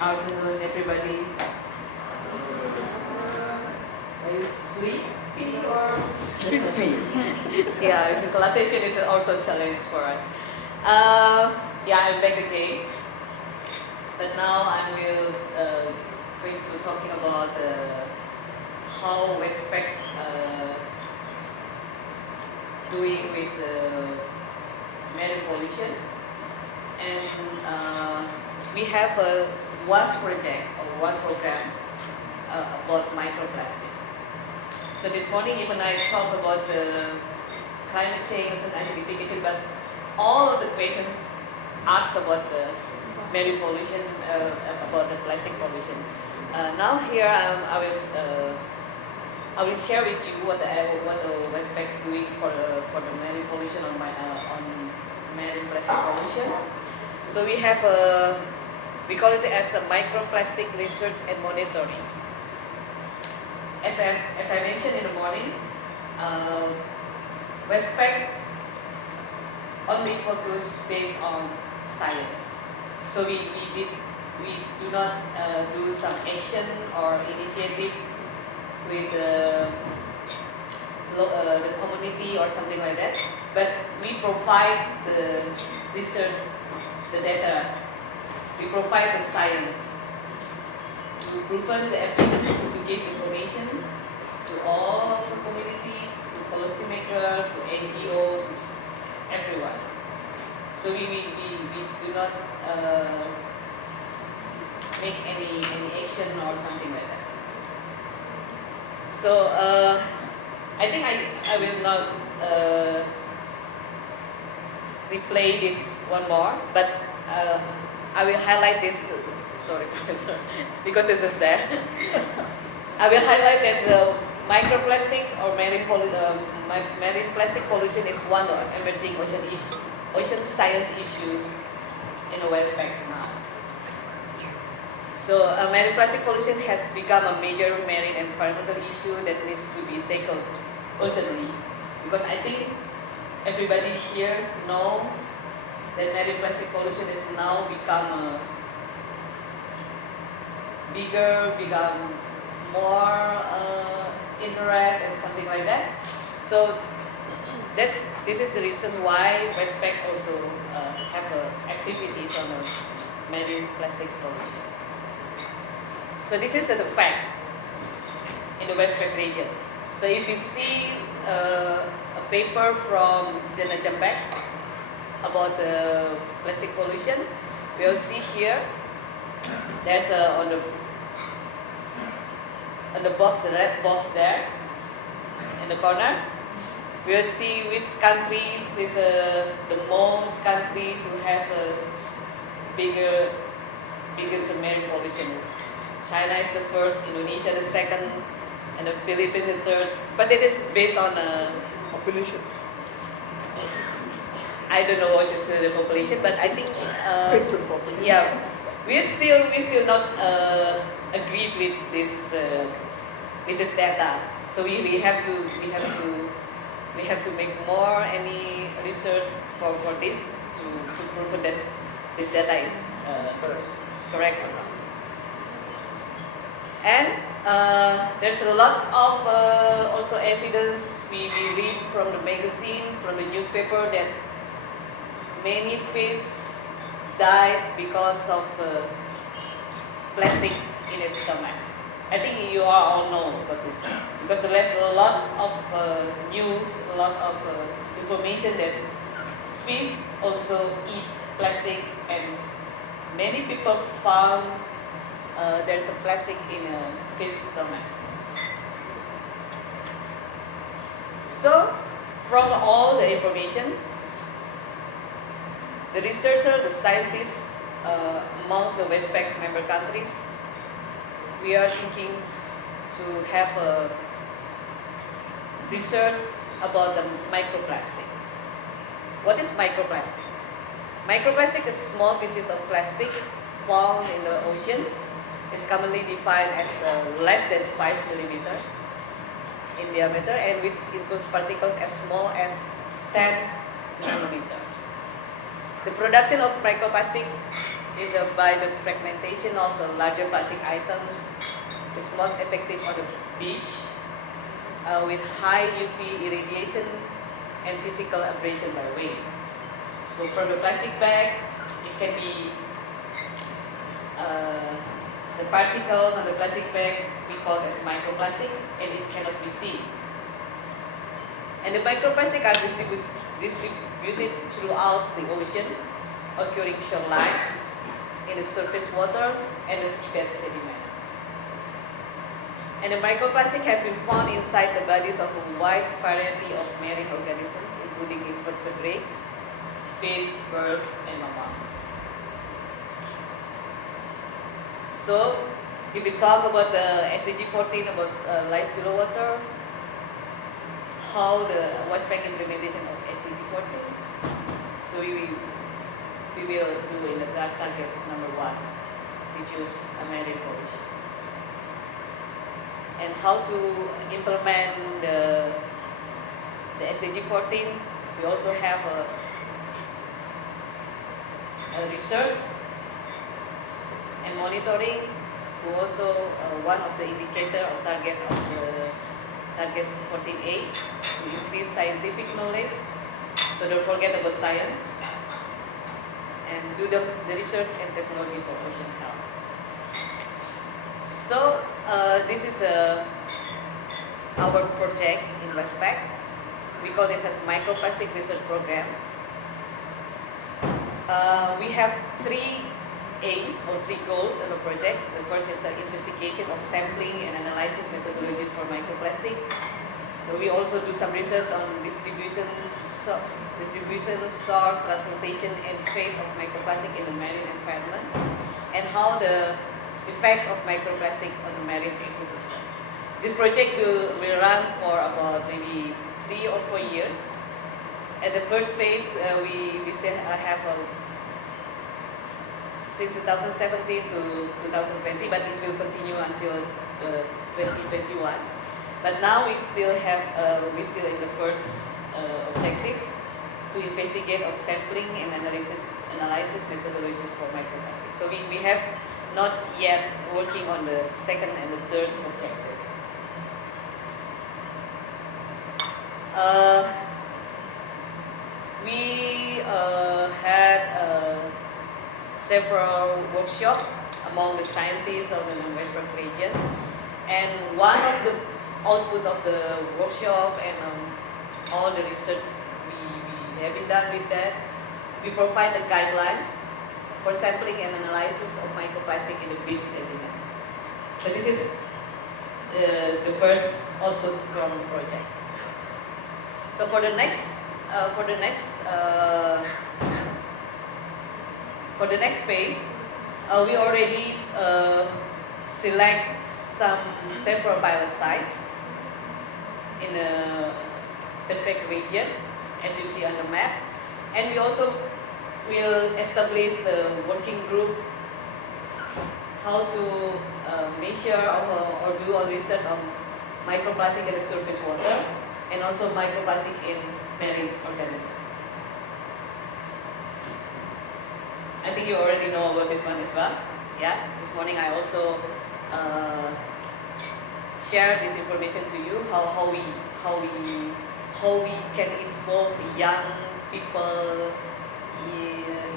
afternoon, everybody. Are you sleepy or Sleepy? yeah, this last session is also a challenge for us. Yeah, I'm back again, but now I will going to talking about how WESTPAC doing with marine pollution, and we have one project or one program about microplastic. So this morning, even I talked about the climate change and acidification, but all of the questions asked about the marine pollution, about the plastic pollution. Now here I will share with you what the WESTPAC is doing for the marine pollution on marine plastic pollution. So we have we call it as a microplastic research and monitoring. As I mentioned in the morning, WESTPAC only focus based on science. So we do not do some action or initiative with the community or something like that. But we provide the research, the data. We provide the science to prove the evidence, to give information to all of the community, to policymakers, to NGO, to everyone. So we do not make any action or something like that. So I think I will not replay this one more, but I will highlight this. Sorry, because this is there. I will highlight that microplastic or marine plastic pollution is one of emerging ocean science issues in the WESTPAC now. So marine plastic pollution has become a major marine environmental issue that needs to be tackled urgently, because I think everybody here knows that marine plastic pollution is now become become more interest and something like that. So this is the reason why WESTPAC also have activities on marine plastic pollution. So this is the fact in the WESTPAC region. So if you see a paper from Jana Jambek about the plastic pollution, we'll see here there's on the box, the red box there in the corner, we'll see which countries is the most countries who has a biggest marine pollution. China is the first, Indonesia the second, and the Philippines the third. But it is based on Population. I don't know what is the population, but I think Population. yeah, we still not agreed with this data. So we have to make more any research for this to prove that this data is correct or not. And there's a lot of also evidence we read from the magazine, from the newspaper, that many fish died because of plastic in its stomach. I think you all know about this, because there's a lot of news, a lot of information that fish also eat plastic, and many people found there's a plastic in a fish stomach. So from all the information, the researchers, the scientists amongst the WESTPAC member countries, we are thinking to have a research about the microplastic. What is microplastic? Microplastic is small pieces of plastic found in the ocean. It's commonly defined as less than 5 millimeter in diameter, and which includes particles as small as 10 nanometer. The production of microplastic is by the fragmentation of the larger plastic items is most effective on the beach with high UV irradiation and physical abrasion by wave. So from the plastic bag, it can be the particles on the plastic bag we call as microplastic, and it cannot be seen. And the microplastic are distributed throughout the ocean, occurring shorelines, in the surface waters, and the seabed sediments. And the microplastic have been found inside the bodies of a wide variety of marine organisms, including invertebrates, fish, birds, and mammals. So, if we talk about the SDG 14 about life below water, how the WESTPAC implementation of SDG 14, so we will do in the target number 1, which is a marine pollution. And how to implement the SDG 14, we also have a research and monitoring, who also one of the indicator of target of the target 14A, to increase scientific knowledge. So don't forget about science, and do the research and technology for ocean health. So this is our project in WESTPAC. We call it as microplastic research program. We have 3 aims or 3 goals of the project. The first is the investigation of sampling and analysis methodology for microplastic. So we also do some research on distribution, source, transportation, and fate of microplastic in the marine environment, and how the effects of microplastic on the marine ecosystem. This project will run for about maybe 3 or 4 years. At the first phase, we still have since 2017 to 2020, but it will continue until 2021. But now we still have, we're still in the first objective to investigate of sampling and analysis methodology for microplastic. So we have not yet working on the second and the third objective. We had several workshops among the scientists of the WESTPAC region, and one of the output of the workshop and all the research we have been done with that, we provide the guidelines for sampling and analysis of microplastic in the beach sediment. So this is the first output from the project. So for the next phase, we already select several pilot sites in the WESTPAC region, as you see on the map, and we also will establish the working group how to measure or do all research on microplastic in the surface water and also microplastic in marine organisms. I think you already know about this one as well. Yeah, this morning I also share this information to you, how we can involve young people,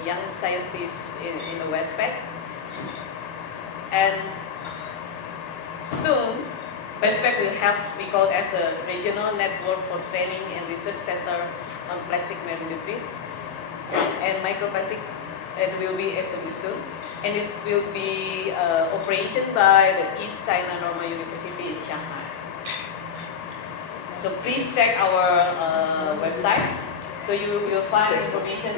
young scientists in the WESTPAC. And soon, WESTPAC will have be called as a regional network for training and research center on plastic marine debris and microplastic. It will be established soon, and it will be operation by the East China Normal University in Shanghai. So please check our website, so you will find information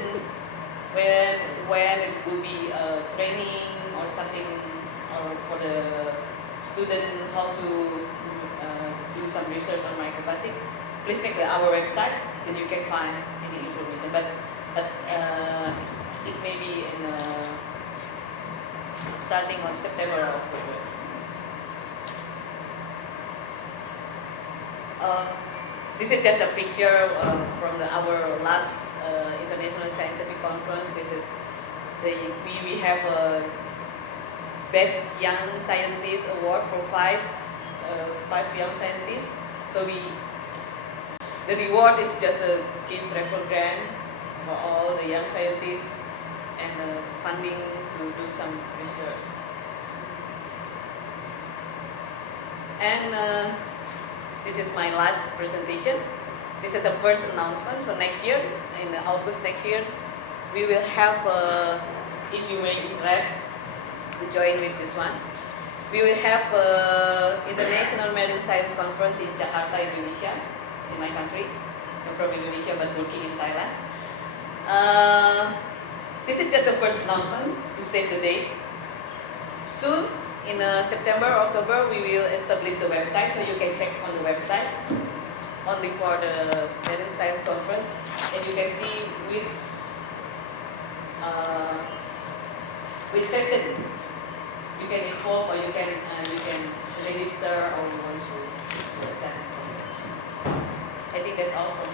when it will be training or something, or for the student how to do some research on microplastic. Please check our website, then you can find any information. But it may be in starting on September or October. This is just a picture from our last international scientific conference. This is we have a Best Young Scientist Award for five young scientists. So the reward is just a gift travel grant for all the young scientists and funding to do some research. And this is my last presentation. This is the first announcement. So next year, in August next year, we will have, if you may interest to join with this one, we will have International Marine Science Conference in Jakarta, Indonesia, in my country. I'm from Indonesia but working in Thailand. This is just the first announcement to save the date. Soon, in September, October, we will establish the website, so you can check on the website only for the Marine Science Conference, and you can see which session you can involve or you can register or you want to attend. I think that's all from